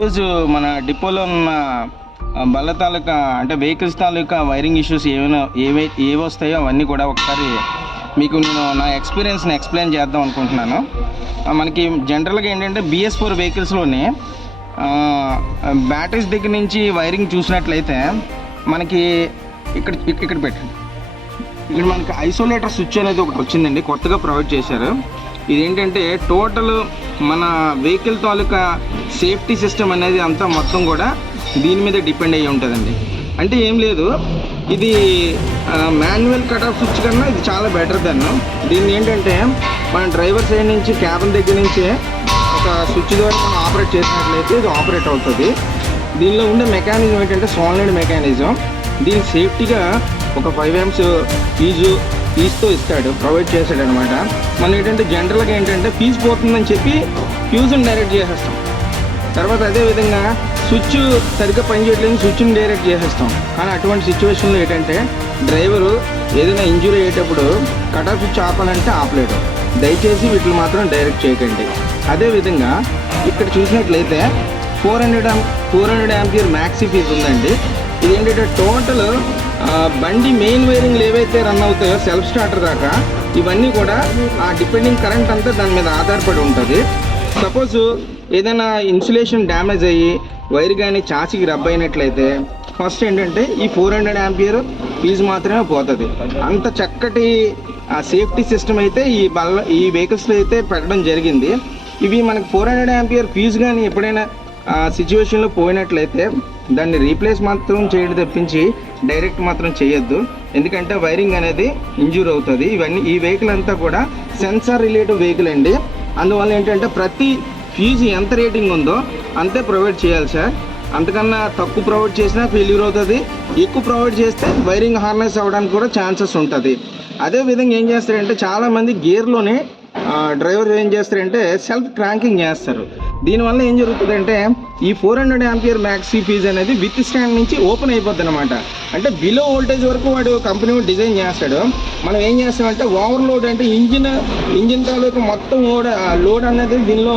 ఈరోజు మన డిపోలో ఉన్న బల్ల తాలూకా అంటే వెహికల్స్ తాలూకా వైరింగ్ ఇష్యూస్ ఏవి వస్తాయో అవన్నీ కూడా ఒకసారి మీకు నేను నా ఎక్స్పీరియన్స్ని ఎక్స్ప్లెయిన్ చేద్దాం అనుకుంటున్నాను. మనకి జనరల్గా ఏంటంటే BS4 వెహికల్స్లోని బ్యాటరీస్ దగ్గర నుంచి వైరింగ్ చూసినట్లయితే మనకి ఇక్కడ పెట్టండి. ఇక్కడ మనకి ఐసోలేటర్ స్విచ్ అనేది ఒకటి వచ్చిందండి, కొత్తగా ప్రొవైడ్ చేశారు. ఇదేంటంటే టోటల్ మన వెహికల్ తాలూకా సేఫ్టీ సిస్టమ్ అనేది అంతా మొత్తం కూడా దీని మీద డిపెండ్ అయ్యి ఉంటుందండి. అంటే ఏం లేదు, ఇది మాన్యువల్ కట్ ఆఫ్ స్విచ్ కన్నా ఇది చాలా బెటర్ దాన్ని. దీన్ని ఏంటంటే మన డ్రైవర్ సైడ్ నుంచి క్యాబిన్ దగ్గర నుంచి ఒక స్విచ్ ద్వారా మనం ఆపరేట్ చేసినట్లయితే ఇది ఆపరేట్ అవుతుంది. దీనిలో ఉండే మెకానిజం ఏంటంటే సోలినాయిడ్ మెకానిజం. దీని సేఫ్టీగా ఒక 5 amps ఫీజుతో ఇస్తాడు, ప్రొవైడ్ చేశాడు అనమాట. మనం ఏంటంటే జనరల్గా ఏంటంటే ఫీజు పోతుందని చెప్పి ఫ్యూజ్ని డైరెక్ట్ చేసేస్తాం. తర్వాత అదేవిధంగా స్విచ్ సరిగ్గా పనిచేయట్లేదు, స్విచ్ని డైరెక్ట్ చేసేస్తాం. కానీ అటువంటి సిచ్యువేషన్లో ఏంటంటే డ్రైవరు ఏదైనా ఇంజురీ అయ్యేటప్పుడు కట్ ఆఫ్ స్విచ్ ఆపాలంటే ఆపలేడు. దయచేసి వీటిని మాత్రం డైరెక్ట్ చేయకండి. అదేవిధంగా ఇక్కడ చూసినట్లయితే 400 ఆంపియర్ మ్యాక్సీ ఫీజ్ ఉందండి. ఇది ఏంటంటే టోటల్ బండి మెయిన్ వైరింగ్లు ఏవైతే రన్ అవుతాయో సెల్ఫ్ స్టార్టర్ దాకా ఇవన్నీ కూడా ఆ డిపెండింగ్ కరెంట్ అంతా దాని మీద ఆధారపడి ఉంటుంది. సపోజ్ ఏదైనా ఇన్సులేషన్ డ్యామేజ్ అయ్యి వైర్ కానీ చాసికి రబ్ అయినట్లయితే ఫస్ట్ ఏంటంటే ఈ 400 ఆంపియర్ ఫీజు మాత్రమే పోతుంది. అంత చక్కటి సేఫ్టీ సిస్టమ్ అయితే ఈ వెహికల్స్లో అయితే పెట్టడం జరిగింది. ఇవి మనకి 400 ఆంపియర్ ఫీజు కానీ ఎప్పుడైనా సిచ్యువేషన్లో పోయినట్లయితే దాన్ని రీప్లేస్ మాత్రం చేయడం తప్పించి డైరెక్ట్ మాత్రం చేయొద్దు. ఎందుకంటే వైరింగ్ అనేది ఇంజూర్ అవుతుంది. ఈ వెహికల్ అంతా కూడా సెన్సార్ రిలేటివ్ వెహికల్ అండి. అందువల్ల ఏంటంటే ప్రతి ఫీజు ఎంత రేటింగ్ ఉందో అంతే ప్రొవైడ్ చేయాలి సార్. అంతకన్నా తక్కువ ప్రొవైడ్ చేసినా ఫెయిల్యూర్ అవుతుంది, ఎక్కువ ప్రొవైడ్ చేస్తే వైరింగ్ హార్నెస్ అవ్వడానికి కూడా ఛాన్సెస్ ఉంటుంది. అదేవిధంగా ఏం చేస్తారంటే చాలామంది గేర్లోనే డ్రైవర్ ఏం చేస్తారంటే సెల్ఫ్ క్రాంకింగ్ చేస్తారు. దీనివల్ల ఏం జరుగుతుందంటే ఈ 400 ఆంపియర్ మ్యాక్సీ ఫీజ్ అనేది విత్ స్టాండ్ నుంచి ఓపెన్ అయిపోద్ది అనమాట. అంటే బిలో వోల్టేజ్ వరకు వాడు కంపెనీ డిజైన్ చేస్తాడు. మనం ఏం చేస్తామంటే ఓవర్లోడ్ అంటే ఇంజిన్ తాలూకు మొత్తం లోడ్ అనేది దీనిలో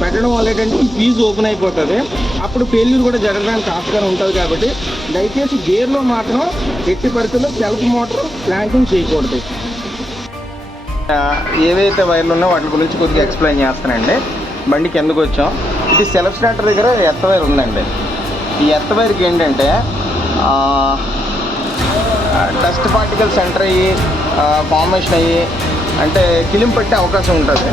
పెట్టడం వల్ల ఏంటంటే ఈ ఫీజు ఓపెన్ అయిపోతుంది. అప్పుడు ఫెయిల్యూర్ కూడా జరగడానికి ఆస్కారం ఉంటుంది. కాబట్టి దయచేసి గేర్లో మాత్రం ఎట్టి పరిస్థితుల్లో సెల్ఫ్ మోటార్ క్రాంకింగ్ చేయకూడదు. ఏవైతే వైర్లు ఉన్నాయో వాటి గురించి కొద్దిగా ఎక్స్ప్లెయిన్ చేస్తానండి. బండికి ఎందుకు వచ్చాం, ఇది సెల్ఫ్ స్టార్టర్ దగ్గర ఎర్త్ వైర్ ఉందండి. ఈ ఎర్త్ వైర్కి ఏంటంటే డస్ట్ పార్టికల్స్ ఎంటర్ అయ్యి ఫార్మేషన్ అయ్యి అంటే కిలిం పట్టే అవకాశం ఉంటుంది.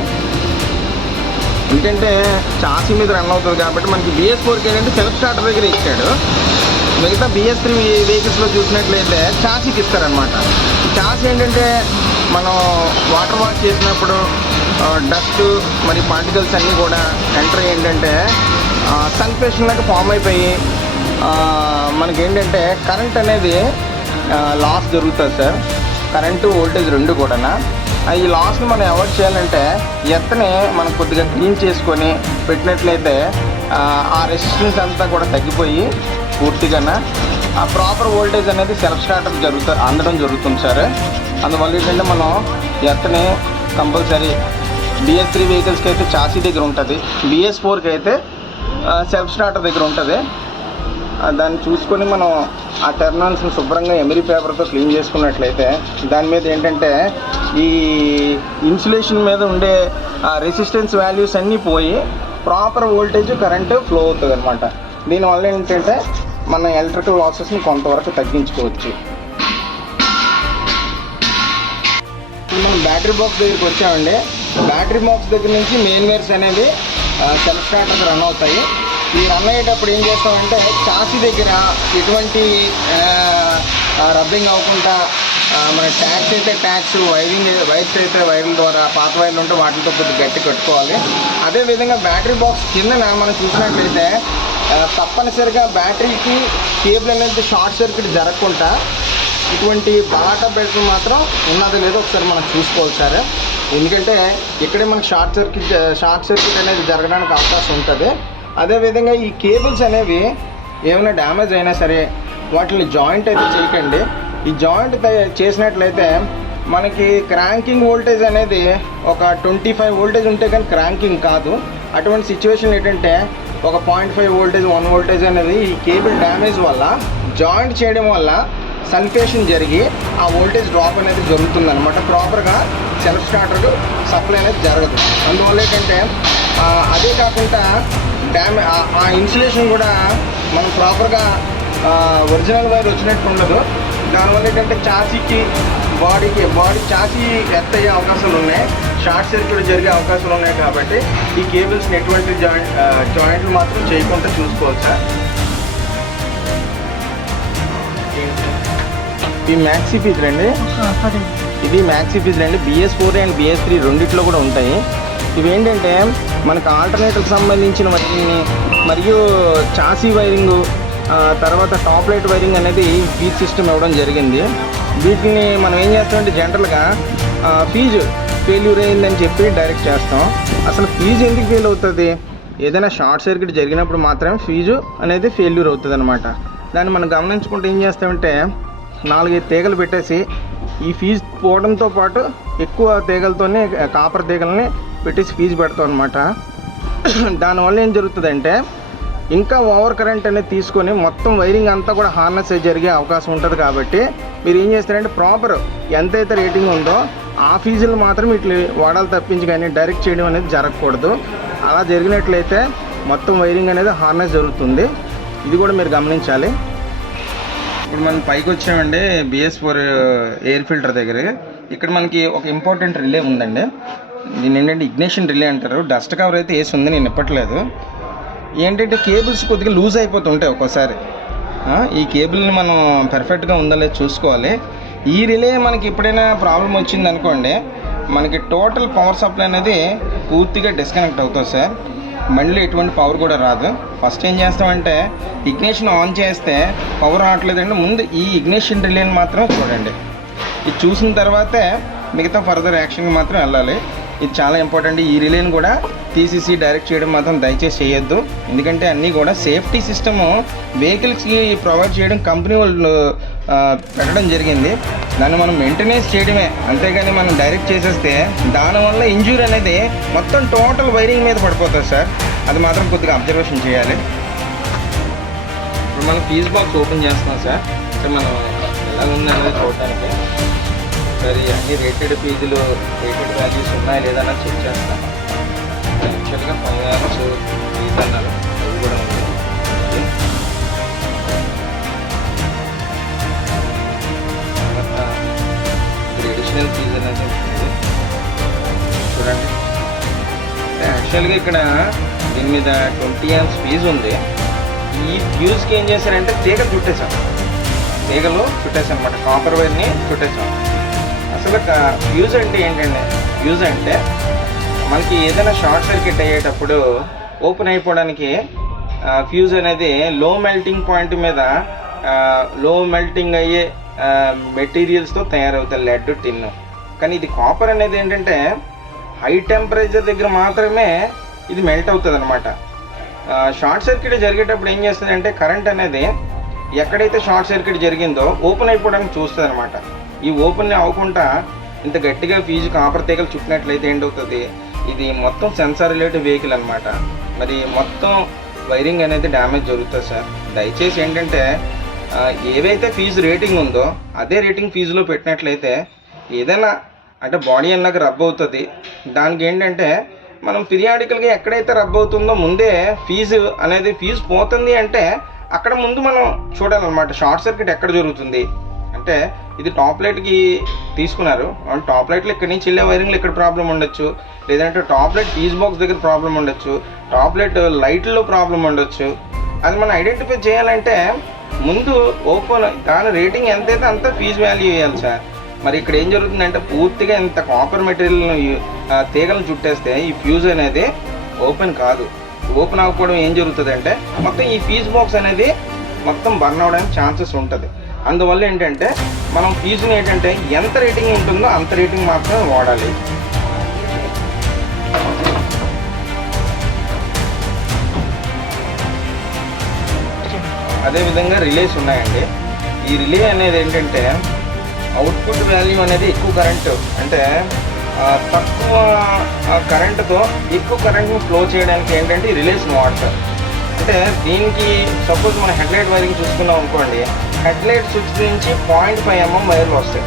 ఎందుకంటే చాసీ మీద రన్ అవుతుంది కాబట్టి మనకి BS4కి ఏంటంటే సెల్ఫ్ స్టార్టర్ దగ్గర ఇచ్చాడు. మిగతా BS3 వెహికల్స్లో చూసినట్లయితే చాసీకి ఇస్తారనమాట. చాసీ ఏంటంటే మనం వాటర్ వాష్ చేసినప్పుడు డస్ట్ మరి పార్టికల్స్ అన్నీ కూడా ఎంటర్ ఏంటంటే సన్ఫేషన్ లాగా ఫామ్ అయిపోయి మనకేంటంటే కరెంట్ అనేది లాస్ జరుగుతుంది సార్. కరెంటు వోల్టేజ్ రెండు కూడా. ఈ లాస్ని మనం అవాయిడ్ చేయాలంటే ఎత్తని మనం కొద్దిగా క్లీన్ చేసుకొని పెట్టినట్లయితే ఆ రెసిస్టెన్స్ అంతా కూడా తగ్గిపోయి పూర్తిగా ఆ ప్రాపర్ వోల్టేజ్ అనేది సెల్ఫ్ స్టార్టర్ అందడం జరుగుతుంది సార్. అందువల్ల ఏంటంటే మనం ఎత్తని కంపల్సరీ BS3 వెహికల్స్కి అయితే చాసీ దగ్గర ఉంటుంది, BS4కి అయితే సెల్ఫ్ స్టార్టర్ దగ్గర ఉంటుంది. దాన్ని చూసుకొని మనం ఆ టెర్మినల్స్ని శుభ్రంగా ఎమరీ పేపర్తో క్లీన్ చేసుకున్నట్లయితే దాని మీద ఏంటంటే ఈ ఇన్సులేషన్ మీద ఉండే రెసిస్టెన్స్ వాల్యూస్ అన్నీ పోయి ప్రాపర్ వోల్టేజ్ కరెంటు ఫ్లో అవుతుంది అనమాట. దీనివల్ల ఏంటంటే మన ఎలక్ట్రికల్ లాసెస్ని కొంతవరకు తగ్గించుకోవచ్చు. మనం బ్యాటరీ బాక్స్ దగ్గరికి వచ్చామండి. బ్యాటరీ బాక్స్ దగ్గర నుంచి మెయిన్ వైర్స్ అనేవి సెల్ఫ్ స్టార్టర్ రన్ అవుతాయి. ఈ రన్ అయ్యేటప్పుడు ఏం చేస్తామంటే చాసీ దగ్గర ఎటువంటి రబ్బింగ్ అవ్వకుండా మన ట్యాక్స్ అయితే ట్యాక్స్, వైర్స్ అయితే వైర్ల ద్వారా పాత వైర్లు ఉంటే వాటితో కొద్దిగా గట్టి కట్టుకోవాలి. అదేవిధంగా బ్యాటరీ బాక్స్ కిందన మనం చూసినట్లయితే తప్పనిసరిగా బ్యాటరీకి కేబుల్ అనేది షార్ట్ సర్క్యూట్ జరగకుండా ఇటువంటి బలాటా బెల్ట్ మాత్రం ఉన్నది లేదో ఒకసారి మనం చూసుకోవాలి సార్. ఎందుకంటే ఇక్కడే మనకు షార్ట్ సర్క్యూట్ అనేది జరగడానికి అవకాశం ఉంటుంది. అదేవిధంగా ఈ కేబుల్స్ అనేవి ఏమైనా డ్యామేజ్ అయినా సరే వాటిని జాయింట్ అయితే చేయకండి. ఈ జాయింట్ చేసినట్లయితే మనకి క్రాంకింగ్ వోల్టేజ్ అనేది ఒక 25 వోల్టేజ్ ఉంటే కానీ క్రాంకింగ్ కాదు. అటువంటి సిచ్యువేషన్ ఏంటంటే ఒక 0.5 వోల్టేజ్ 1 వోల్టేజ్ అనేది ఈ కేబుల్ డ్యామేజ్ వల్ల జాయింట్ చేయడం వల్ల సల్ఫేషన్ జరిగి ఆ వోల్టేజ్ డ్రాప్ అనేది జరుగుతుంది అనమాట. ప్రాపర్గా సెల్ఫ్ స్టార్టర్ సప్లై అనేది జరగదు. అందువల్ల ఏంటంటే అదే కాకుండా ఆ ఇన్సులేషన్ కూడా మనం ప్రాపర్గా ఒరిజినల్ వైర్ వచ్చినట్టు ఉండదు. దానివల్ల ఏంటంటే చాసీకి బాడీ చాసీ ఎర్త్ అయ్యే అవకాశాలు ఉన్నాయి, షార్ట్ సర్క్యూట్ జరిగే అవకాశాలు ఉన్నాయి. కాబట్టి ఈ కేబుల్స్ని ఎటువంటి జాయింట్లు మాత్రం చేయకుండా చూసుకోవాలి సార్. ఈ మ్యాక్సీ ఫీజులు అండి, ఇది మ్యాక్సీ ఫీజులు అండి. BS4 అండ్ BS3 రెండిట్లో కూడా ఉంటాయి. ఇవి ఏంటంటే మనకు ఆల్టర్నేటర్కి సంబంధించిన వైరింగ్ని మరియు చాసీ వైరింగ్ తర్వాత టాప్ లైట్ వైరింగ్ అనేది ఫీజ్ సిస్టమ్ ఇవ్వడం జరిగింది. వీటిని మనం ఏం చేస్తామంటే జనరల్గా ఫీజు ఫెయిల్యూర్ అయిందని చెప్పి డైరెక్ట్ చేస్తాం. అసలు ఫీజు ఎందుకు ఫెయిల్ అవుతుంది? ఏదైనా షార్ట్ సర్క్యూట్ జరిగినప్పుడు మాత్రమే ఫీజు అనేది ఫెయిల్యూర్ అవుతుంది అనమాట. దాన్ని మనం గమనించుకుంటే ఏం చేస్తామంటే 4-5 తీగలు పెట్టేసి ఈ ఫీజు పోవడంతో పాటు ఎక్కువ తీగలతోనే కాపర్ తీగలని పెట్టేసి ఫీజు పెడతాం అనమాట. దానివల్ల ఏం జరుగుతుందంటే ఇంకా ఓవర్ కరెంట్ అనేది తీసుకొని మొత్తం వైరింగ్ అంతా కూడా హార్నెస్ జరిగే అవకాశం ఉంటుంది. కాబట్టి మీరు ఏం చేస్తారంటే ప్రాపర్ ఎంతైతే రేటింగ్ ఉందో ఆ ఫీజులు మాత్రం ఇట్లా వాడాలి తప్పించి కానీ డైరెక్ట్ చేయడం అనేది జరగకూడదు. అలా జరిగినట్లయితే మొత్తం వైరింగ్ అనేది హార్నెస్ జరుగుతుంది. ఇది కూడా మీరు గమనించాలి. ఇప్పుడు మనం పైకి వచ్చామండి BS4 ఎయిర్ ఫిల్టర్ దగ్గర. ఇక్కడ మనకి ఒక ఇంపార్టెంట్ రిలే ఉందండి. దీని ఏంటంటే ఇగ్నిషన్ రిలే అంటారు. డస్ట్ కవర్ అయితే వేసి ఉంది, నేను ఇప్పట్లేదు. ఏంటంటే కేబుల్స్ కొద్దిగా లూజ్ అయిపోతుంటాయి ఒక్కోసారి. ఈ కేబుల్ని మనం పర్ఫెక్ట్గా ఉందో లేదో చూసుకోవాలి. ఈ రిలే మనకి ఎప్పుడైనా ప్రాబ్లం వచ్చింది అనుకోండి, మనకి టోటల్ పవర్ సప్లై అనేది పూర్తిగా డిస్కనెక్ట్ అవుతుంది సార్. మళ్ళీ ఎటువంటి పవర్ కూడా రాదు. ఫస్ట్ ఏం చేస్తామంటే ఇగ్నిషన్ ఆన్ చేస్తే పవర్ రావట్లేదంటే ముందు ఈ ఇగ్నిషన్ రిలేని మాత్రం చూడండి. ఇది చూసిన తర్వాతే మిగతా ఫర్దర్ యాక్షన్కి మాత్రం వెళ్ళాలి. ఇది చాలా ఇంపార్టెంట్. ఈ రిలేని కూడా తీసేసి డైరెక్ట్ చేయడం మాత్రం దయచేసి చేయొద్దు. ఎందుకంటే అన్నీ కూడా సేఫ్టీ సిస్టము వెహికల్స్కి ప్రొవైడ్ చేయడం కంపెనీ వాళ్ళు పెట్టడం జరిగింది. దాన్ని మనం మెయింటెనెన్స్ చేయడమే, అంతేగాని మనం డైరెక్ట్ చేసేస్తే దానివల్ల ఇంజ్యూరీ అనేది మొత్తం టోటల్ వైరింగ్ మీద పడిపోతుంది సార్. అది మాత్రం కొద్దిగా అబ్జర్వేషన్ చేయాలి. ఇప్పుడు మనం ఫీజ్ బాక్స్ ఓపెన్ చేస్తున్నాం సార్. అంటే మనం ఎలా ఉంది అనేది చూడటానికి సరే అన్ని రేటెడ్ ఫీజులు రేటెడ్ వాల్యూస్ ఉన్నాయా లేదా అని చెక్ చేస్తాను. యాక్చువల్గా ఫైనాన్స్ ఫీజు అన్నారు, అది కూడా ఉంది. అడిషనల్ ఫీజు అనేది ఉంటుంది చూడండి. యాక్చువల్గా ఇక్కడ దీని మీద 20 amps ఫీజు ఉంది. ఈ ఫ్యూజ్కి ఏం చేశారంటే తీగలు చుట్టేసాం అనమాట. కాపర్ వైర్ని చుట్టేసాం. అసలు ఫ్యూజ్ అంటే ఏంటంటే, ఫ్యూజ్ అంటే మనకి ఏదైనా షార్ట్ సర్క్యూట్ అయ్యేటప్పుడు ఓపెన్ అయిపోవడానికి ఫ్యూజ్ అనేది లో మెల్టింగ్ పాయింట్ మీద లో మెల్టింగ్ అయ్యే మెటీరియల్స్తో తయారవుతాయి, లెడ్, టిన్. కానీ ఇది కాపర్ అనేది ఏంటంటే హై టెంపరేచర్ దగ్గర మాత్రమే ఇది మెల్ట్ అవుతుంది అనమాట. షార్ట్ సర్క్యూట్ జరిగేటప్పుడు ఏం చేస్తుంది అంటే కరెంట్ అనేది ఎక్కడైతే షార్ట్ సర్క్యూట్ జరిగిందో ఓపెన్ అయిపోవడానికి చూస్తుంది అనమాట. ఈ ఓపెన్ అవ్వకుండా ఇంత గట్టిగా ఫీజు కాపర్ తీగలు చుట్టినట్లయితే ఏంటవుతుంది, ఇది మొత్తం సెన్సార్ రిలేటెడ్ వెహికల్ అనమాట. మరి మొత్తం వైరింగ్ అనేది డ్యామేజ్ జరుగుతుంది సార్. దయచేసి ఏంటంటే ఏవైతే ఫీజు రేటింగ్ ఉందో అదే రేటింగ్ ఫీజులో పెట్టినట్లయితే ఏదైనా అంటే బాడీ అన్నాక రబ్ అవుతుంది. దానికి ఏంటంటే మనం పీరియాడికల్గా ఎక్కడైతే రబ్ అవుతుందో ముందే ఫీజు పోతుంది అంటే అక్కడ ముందు మనం చూడాలన్నమాట. షార్ట్ సర్క్యూట్ ఎక్కడ జరుగుతుంది అంటే ఇది టాప్ లైట్కి తీసుకున్నారు. టాప్ లైట్లో ఇక్కడ నుంచి వెళ్ళే వైరింగ్లో ఇక్కడ ప్రాబ్లం ఉండొచ్చు, లేదంటే టాప్ లైట్ ఫీజ్ బాక్స్ దగ్గర ప్రాబ్లం ఉండొచ్చు, టాప్ లైట్ లైట్లో ప్రాబ్లం ఉండొచ్చు. అది మనం ఐడెంటిఫై చేయాలంటే ముందు ఓపెన్ దాని రేటింగ్ ఎంతైతే అంత ఫీజు వాల్యూ వేయాలి సార్. మరి ఇక్కడ ఏం జరుగుతుందంటే పూర్తిగా ఇంత కాపర్ మెటీరియల్ తీగలను చుట్టేస్తే ఈ ఫ్యూజ్ అనేది ఓపెన్ కాదు. ఓపెన్ అవ్వకపోవడం ఏం జరుగుతుందంటే మొత్తం ఈ ఫీజ్ బాక్స్ అనేది మొత్తం బర్న్ అవ్వడానికి ఛాన్సెస్ ఉంటుంది. అందువల్ల ఏంటంటే మనం ఫీజుని ఏంటంటే ఎంత రేటింగ్ ఉంటుందో అంత రేటింగ్ మాత్రమే వాడాలి. అదేవిధంగా రిలేస్ ఉన్నాయండి. ఈ రిలే అనేది ఏంటంటే అవుట్పుట్ వాల్యూ అనేది ఎక్కువ కరెంటు అంటే తక్కువ కరెంటుతో ఎక్కువ కరెంట్ని ఫ్లో చేయడానికి ఏంటంటే ఈ రిలేస్ని వాడతారు. అంటే దీనికి సపోజ్ మన హెడ్లైట్ వైరింగ్ చూసుకున్నాం అనుకోండి, హెడ్లైట్ స్విచ్ నుంచి 0.5 mm వైర్లు వస్తాయి.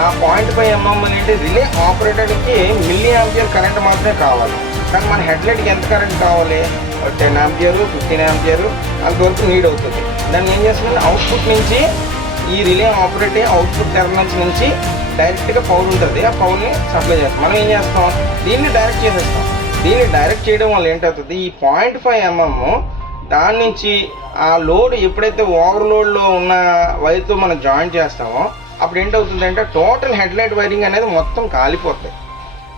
ఆ 0.5 mm అనేది రిలే ఆపరేటర్కి మిల్లీ ఆంపియర్ కరెంట్ మాత్రమే కావాలి. కానీ మన హెడ్లైట్కి ఎంత కరెంట్ కావాలి? 10 ఆంపియర్ 15 ఆంపియర్ అంతవరకు నీడ్ అవుతుంది. దాన్ని ఏం చేస్తుంది, అవుట్పుట్ నుంచి ఈ రిలే ఆపరేటర్ అవుట్పుట్ టెర్మినల్స్ నుంచి డైరెక్ట్గా పవర్ ఉంటుంది, ఆ పవర్ని సప్లై చేస్తాం. మనం ఏం చేస్తాం, దీన్ని డైరెక్ట్ చేసేస్తాం. దీన్ని డైరెక్ట్ చేయడం వల్ల ఏంటవుతుంది, ఈ 0.5 mm దాని నుంచి ఆ లోడ్ ఎప్పుడైతే ఓవర్లోడ్లో ఉన్న వైర్తో మనం జాయిన్ చేస్తామో అప్పుడు ఏంటవుతుందంటే టోటల్ హెడ్లైట్ వైరింగ్ అనేది మొత్తం కాలిపోతుంది.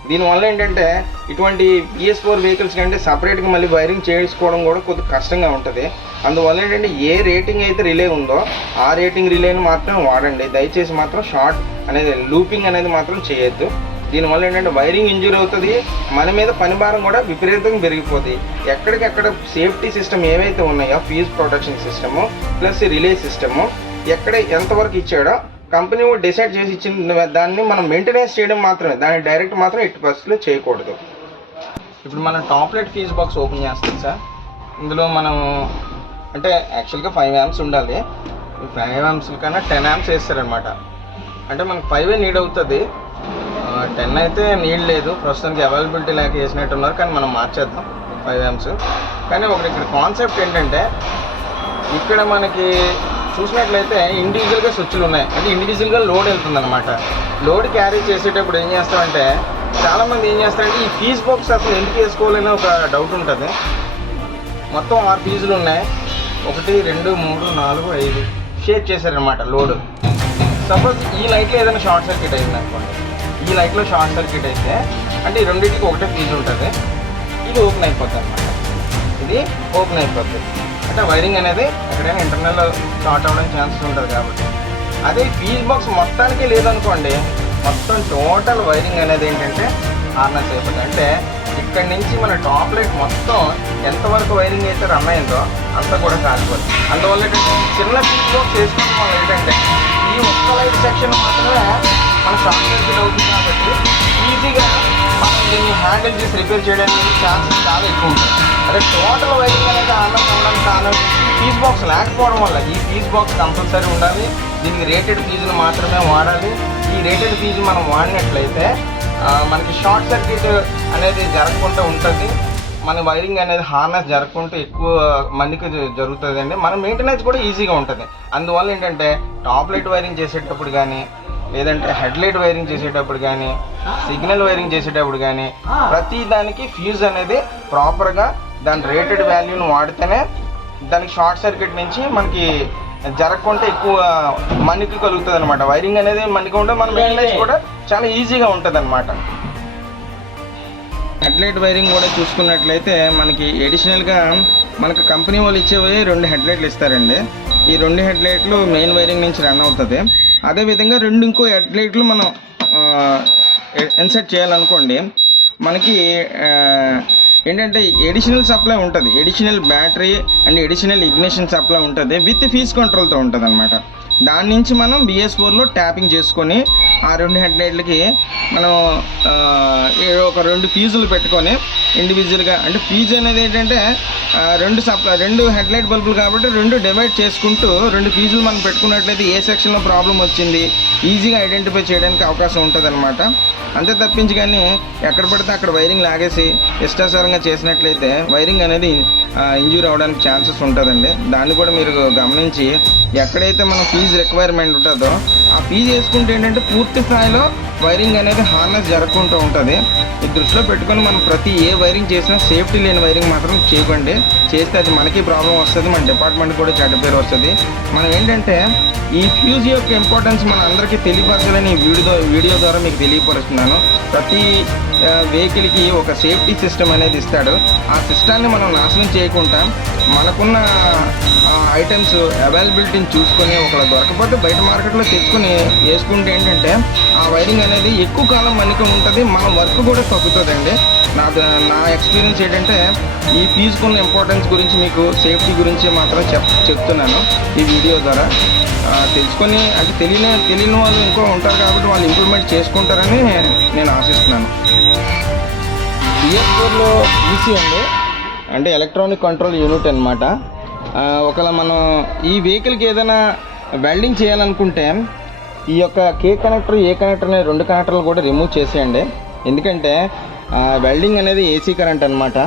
దీనివల్ల ఏంటంటే ఇటువంటి BS4 వెహికల్స్ కంటే సపరేట్గా మళ్ళీ వైరింగ్ చేసుకోవడం కూడా కొద్దిగా కష్టంగా ఉంటుంది. అందువల్ల ఏంటంటే ఏ రేటింగ్ అయితే రిలే ఉందో ఆ రేటింగ్ రిలేని మాత్రం వాడండి. దయచేసి మాత్రం షార్ట్ అనేది లూపింగ్ అనేది మాత్రం చేయొద్దు. దీనివల్ల ఏంటంటే వైరింగ్ ఇంజూరీ అవుతుంది, మన మీద పని భారం కూడా విపరీతంగా పెరిగిపోతుంది. ఎక్కడికెక్కడ సేఫ్టీ సిస్టమ్ ఏవైతే ఉన్నాయో, fuse protection system plus relay system ఎక్కడ ఎంతవరకు ఇచ్చాడో కంపెనీ డిసైడ్ చేసి ఇచ్చిన దాన్ని మనం మెయింటెనెన్స్ చేయడం మాత్రమే, దాన్ని డైరెక్ట్ మాత్రం ఎట్టి పరిస్థితుల్లో చేయకూడదు. ఇప్పుడు మనం టాప్లెట్ ఫీజ్ బాక్స్ ఓపెన్ చేస్తాం సార్. ఇందులో మనం అంటే యాక్చువల్గా 5 amps ఉండాలి. 5 amps కన్నా 10 amps వేస్తారనమాట. అంటే మనకు 5 నీడ్ అవుతుంది, 10 అయితే నీడ్ లేదు. ప్రస్తుతానికి అవైలబిలిటీ లేక వేసినట్టున్నారు, కానీ మనం మార్చేద్దాం 5 amps. కానీ ఒకటి ఇక్కడ కాన్సెప్ట్ ఏంటంటే ఇక్కడ మనకి చూసినట్లయితే ఇండివిజువల్గా స్విచ్లు ఉన్నాయి, అంటే ఇండివిజువల్గా లోడ్ వెళ్తుంది అనమాట. లోడ్ క్యారీ చేసేటప్పుడు ఏం చేస్తామంటే చాలామంది ఏం చేస్తారంటే ఈ ఫీజ్ బాక్స్ అసలు ఎందుకు వేసుకోవాలని ఒక డౌట్ ఉంటుంది. మొత్తం 6 ఫీజులు ఉన్నాయి, 1 2 3 4 5 షేర్ చేశారనమాట లోడ్. సపోజ్ ఈ లైట్లో ఏదైనా షార్ట్ సర్క్యూట్ అయింది అనుకోండి, ఈ లైట్లో షార్ట్ సర్క్యూట్ అయితే అంటే ఈ రెండింటికి ఒకటే ఫీజు ఉంటుంది, ఇది ఓపెన్ అయిపోతుంది అనమాట, ఇది ఓపెన్ అయిపోతుంది. అంటే వైరింగ్ అనేది ఎక్కడైనా ఇంటర్నల్ షార్ట్ అవ్వడానికి ఛాన్సెస్ ఉంటుంది కాబట్టి. అదే ఫీజ్ బాక్స్ మొత్తానికి లేదనుకోండి, మొత్తం టోటల్ వైరింగ్ అనేది ఏంటంటే హార్నెస్ అయిపోతుంది. అంటే ఇక్కడి నుంచి మన టాప్ లైట్ మొత్తం ఎంతవరకు వైరింగ్ అయితే రన్ అయిందో అంతా కూడా కాలిపోతుంది. అందువల్ల ఏంటంటే చిన్న ఫీజ్ బాక్స్ వేసుకోవడం వల్ల ఏంటంటే ఈ ఒక్క లైట్ సెక్షన్ మాత్రమే మన షార్ట్ సర్క్యూట్ అవుతుంది. కాబట్టి ఈజీగా మనం దీన్ని హ్యాండిల్ చేసి రిపేర్ చేయడానికి ఛాన్సెస్ చాలా ఎక్కువ ఉంటాయి. అదే టోటల్ వైరింగ్ అనేది ఆనందం ఉండడానికి కారణం ఫీజ్ బాక్స్ లేకపోవడం వల్ల. ఈ ఫీజ్ బాక్స్ కంపల్సరీ ఉండాలి, దీనికి రేటెడ్ ఫీజులు మాత్రమే వాడాలి. ఈ రేటెడ్ ఫీజు మనం వాడినట్లయితే మనకి షార్ట్ సర్క్యూట్ అనేది జరగకుండా ఉంటుంది, మన వైరింగ్ అనేది హార్నెస్ జరగకుండా ఎక్కువ మందికి జరుగుతుందండి. మన మెయింటెనెన్స్ కూడా ఈజీగా ఉంటుంది. అందువల్ల ఏంటంటే టాప్ లైట్ వైరింగ్ చేసేటప్పుడు కానీ, లేదంటే హెడ్లైట్ వైరింగ్ చేసేటప్పుడు కానీ, సిగ్నల్ వైరింగ్ చేసేటప్పుడు కానీ ప్రతి దానికి ఫ్యూజ్ అనేది ప్రాపర్గా దాని రేటెడ్ వాల్యూని వాడితేనే దానికి షార్ట్ సర్క్యూట్ నుంచి మనకి జరగకుండా ఎక్కువ మన్నిక కలుగుతుంది అనమాట. వైరింగ్ అనేది మన్నిక ఉంటే మన మెయింటెనెన్స్ కూడా చాలా ఈజీగా ఉంటుంది అనమాట. హెడ్లైట్ వైరింగ్ కూడా చూసుకున్నట్లయితే మనకి ఎడిషనల్గా మనకు కంపెనీ వాళ్ళు ఇచ్చేవి 2 హెడ్లైట్లు ఇస్తారండి. ఈ 2 హెడ్లైట్లు మెయిన్ వైరింగ్ నుంచి రన్ అవుతుంది. అదేవిధంగా ఇంకో హెడ్లైట్లు మనం ఇన్సర్ట్ చేయాలనుకోండి, మనకి ఏంటంటే ఎడిషనల్ సప్లై ఉంటుంది, additional battery and additional ignition supply ఉంటుంది, విత్ ఫీజ్ కంట్రోల్తో ఉంటుంది అనమాట. దాని నుంచి మనం BS4లో ట్యాపింగ్ చేసుకొని ఆ 2 హెడ్లైట్లకి మనం ఒక 2 ఫీజులు పెట్టుకొని ఇండివిజువల్గా, అంటే ఫీజు అనేది ఏంటంటే 2 హెడ్లైట్ బల్బులు కాబట్టి 2 డివైడ్ చేసుకుంటూ 2 ఫీజులు మనం పెట్టుకున్నట్లయితే ఏ సెక్షన్లో ప్రాబ్లం వచ్చింది ఈజీగా ఐడెంటిఫై చేయడానికి అవకాశం ఉంటుంది అనమాట. అంతే తప్పించి కానీ ఎక్కడ పడితే అక్కడ వైరింగ్ లాగేసి ఇష్టాసారంగా చేసినట్లయితే వైరింగ్ అనేది ఇంజ్యూర్ అవ్వడానికి ఛాన్సెస్ ఉంటుందండి. దాన్ని కూడా మీరు గమనించి ఎక్కడైతే మన ఫీజు రిక్వైర్మెంట్ ఉంటుందో ఆ ఫీజు వేసుకుంటే ఏంటంటే పూర్తి స్థాయిలో వైరింగ్ అనేది హార్నెస్ జరగకుండా ఉంటుంది. ఈ దృష్టిలో పెట్టుకొని మనం ప్రతి ఏ వైరింగ్ చేసినా సేఫ్టీ లేని వైరింగ్ మాత్రం చేయకండి. చేస్తే అది మనకి ప్రాబ్లం వస్తుంది, మన డిపార్ట్మెంట్ కూడా చెడ్డ పేరు వస్తుంది. మనం ఏంటంటే ఈ ఫ్యూజ్ యొక్క ఇంపార్టెన్స్ మన అందరికీ తెలియపరచాలని వీడియో ద్వారా మీకు తెలియపరుస్తున్నాను. ప్రతి వెహికల్కి ఒక సేఫ్టీ సిస్టమ్ అనేది ఇస్తాడు. ఆ సిస్టాన్ని మనం నాశనం చేయకుండా మనకున్న ఐటమ్స్ అవైలబిలిటీని చూసుకొని ఒకవేళ దొరకపోతే బయట మార్కెట్లో తెచ్చుకొని వేసుకుంటే ఏంటంటే ఆ వైరింగ్ అనేది ఎక్కువ కాలం మన్నిక ఉంటుంది, మన వర్క్ కూడా తగ్గుతుందండి. నా ఎక్స్పీరియన్స్ ఏంటంటే ఈ ఫీజుకున్న ఇంపార్టెన్స్ గురించి మీకు సేఫ్టీ గురించి మాత్రం చెప్తున్నాను ఈ వీడియో ద్వారా. తెలుసుకొని అంటే తెలియని వాళ్ళు ఇంకో ఉంటారు కాబట్టి వాళ్ళు ఇంప్రూవ్మెంట్ చేసుకుంటారని నేను ఆశిస్తున్నాను. BS4లో ఈసీ అండి, అంటే ఎలక్ట్రానిక్ కంట్రోల్ యూనిట్ అనమాట. ఒకవేళ మనం ఈ వెహికల్కి ఏదైనా వెల్డింగ్ చేయాలనుకుంటే ఈ యొక్క ఏ కనెక్టర్ అనే 2 కనెక్టర్లు కూడా రిమూవ్ చేసేయండి. ఎందుకంటే వెల్డింగ్ అనేది ఏసీ కరెంట్ అనమాట.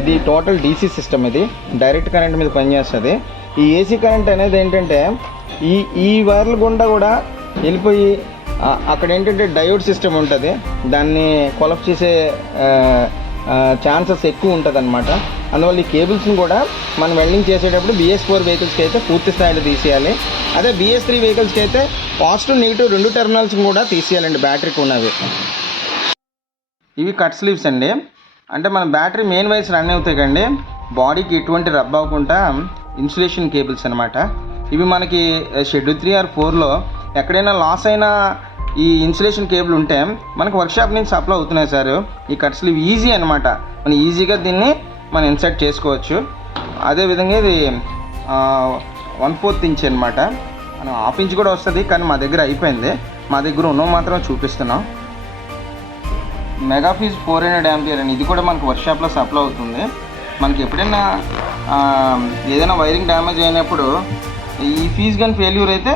ఇది టోటల్ డీసీ సిస్టమ్, ఇది డైరెక్ట్ కరెంట్ మీద పనిచేస్తుంది. ఈ ఏసీ కరెంట్ అనేది ఏంటంటే ఈ వైర్ల గుండా కూడా వెళ్ళిపోయి అక్కడ ఏంటంటే డయోడ్ సిస్టమ్ ఉంటుంది, దాన్ని కొలప్ చేసే ఛాన్సెస్ ఎక్కువ ఉంటుంది అనమాట. అందువల్ల ఈ కేబుల్స్ని కూడా మనం వెల్డింగ్ చేసేటప్పుడు BS4 వెహికల్స్కి అయితే పూర్తి స్థాయిలో తీసేయాలి. అదే BS3 వెహికల్స్కి అయితే పాజిటివ్ నెగిటివ్ 2 టెర్మినల్స్ కూడా తీసేయాలండి, బ్యాటరీకి ఉన్నవి. ఇవి కట్ స్లీవ్స్ అండి. అంటే మన బ్యాటరీ మెయిన్ వైర్స్ రన్ అవుతాయి కండి, బాడీకి ఎటువంటి రబ్ అవ్వకుండా ఇన్సులేషన్ కేబుల్స్ అనమాట. ఇవి మనకి షెడ్యూల్ 3 or 4లో ఎక్కడైనా లాస్ అయిన ఈ ఇన్సులేషన్ కేబుల్ ఉంటే మనకు వర్క్షాప్ నుంచి సప్లై అవుతున్నాయి సార్. ఈ కట్ స్లీవ్ ఈజీ అనమాట, మనం ఈజీగా దీన్ని మనం ఇన్సర్ట్ చేసుకోవచ్చు. అదేవిధంగా ఇది 1/4 ఇంచ్ అనమాట, మనం 1/2 ఇంచ్ కూడా వస్తుంది, కానీ మా దగ్గర అయిపోయింది. మా దగ్గర ఉన్నవి మాత్రం చూపిస్తున్నాం. మెగాఫీజ్ 400 ఆంపియర్ అని, ఇది కూడా మనకు వర్క్షాప్లో సప్లై అవుతుంది. మనకి ఎప్పుడైనా ఏదైనా వైరింగ్ డ్యామేజ్ అయినప్పుడు ఈ ఫీజ్ గన్ ఫెయిల్యూర్ అయితే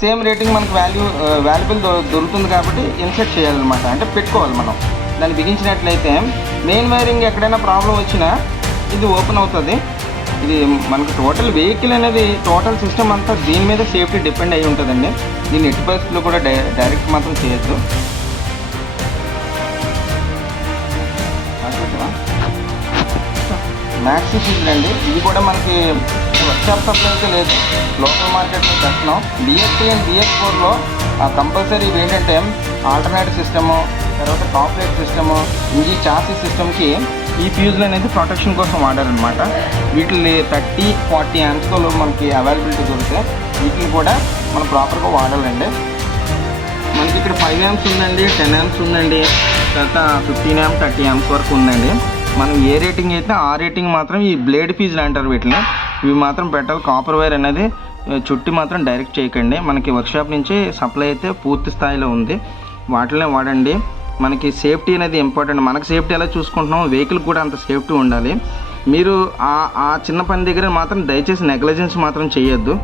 సేమ్ రేటింగ్ మనకు వాల్యుబుల్ దొరుకుతుంది కాబట్టి ఇన్సర్ట్ చేయాలన్నమాట. అంటే పెట్టుకోవాలి మనం. దాన్ని బిగించినట్లయితే మెయిన్ వైరింగ్ ఎక్కడైనా ప్రాబ్లం వచ్చినా ఇది ఓపెన్ అవుతుంది. ఇది మనకు టోటల్ వెహికల్ అనేది టోటల్ సిస్టమ్ అంతా దీని మీద సేఫ్టీ డిపెండ్ అయి ఉంటుందండి. దీన్ని ఎట్టి పరిస్థితుల్లో కూడా డైరెక్ట్ మాత్రం చేయొద్దు. మ్యాక్సీ ఫీజులు అండి, ఇది కూడా మనకి వర్క్షాప్ సప్లై అయితే లేదు, లోకల్ మార్కెట్లో తెస్తున్నాం. BS3 and BS4లో కంపల్సరీ ఇవి ఏంటంటే ఆల్టర్నేటివ్ సిస్టము, తర్వాత టాప్ లైట్ సిస్టము, ఇంజీ చాసీ సిస్టమ్కి ఈ ఫ్యూజులు అనేది ప్రొటెక్షన్ కోసం వాడారనమాట. వీటిని 30-40 amps మనకి అవైలబిలిటీ దొరికితే వీటిని కూడా మనం ప్రాపర్గా వాడాలండి. మనకి ఇక్కడ 5 amps ఉందండి, 10 amps ఉందండి, తర్వాత 15 amps 30 amps వరకు ఉందండి. మనం ఏ రేటింగ్ అయితే ఆ రేటింగ్ మాత్రం ఈ బ్లేడ్ ఫీజులు అంటారు వీటిని, ఇవి మాత్రం పెట్టాలి. కాపర్ వైర్ అనేది చుట్టి మాత్రం డైరెక్ట్ చేయకండి. మనకి వర్క్షాప్ నుంచి సప్లై అయితే పూర్తి స్థాయిలో ఉంది, వాటినే వాడండి. మనకి సేఫ్టీ అనేది ఇంపార్టెంట్. మనకు సేఫ్టీ ఎలా చూసుకుంటున్నాం, వెహికల్ కూడా అంత సేఫ్టీ ఉండాలి. మీరు ఆ చిన్న పని దగ్గర మాత్రం దయచేసి నెగ్లిజెన్స్ మాత్రం చేయొద్దు.